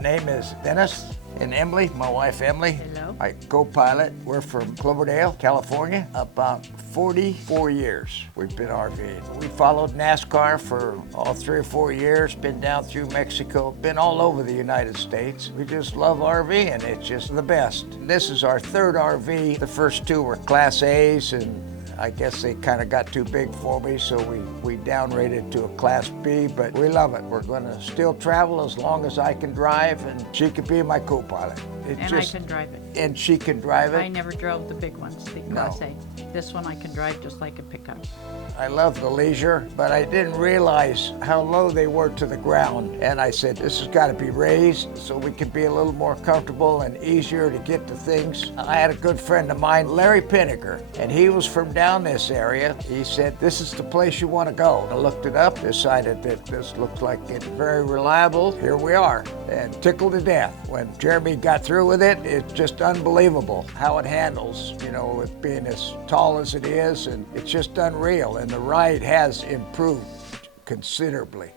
name is Dennis and Emily, my wife Emily. Hello. I co-pilot. We're from Cloverdale, California. About 44 years we've been RVing. We followed NASCAR for all 3 or 4 years, been down through Mexico, been all over the United States. We just love RVing. It's just the best. This is our 3rd RV. The first 2 were Class A's, and I guess they kind of got too big for me, so we downrated to a Class B, but we love it. We're going to still travel as long as I can drive, and she could be my co-pilot. I can drive it. And she can drive it. I never drove the big ones, the Class A. This one I can drive just like a pickup. I love the leisure, but I didn't realize how low they were to the ground. And I said, this has got to be raised so we can be a little more comfortable and easier to get to things. I had a good friend of mine, Larry Pinnaker, and he was from down this area. He said, this is the place you want to go. I looked it up, decided that this looked like it's very reliable. Here we are, and tickled to death. When Jeremy got through with it, it's just unbelievable how it handles, you know, with being as tall as it is, and it's just unreal. And the ride has improved considerably.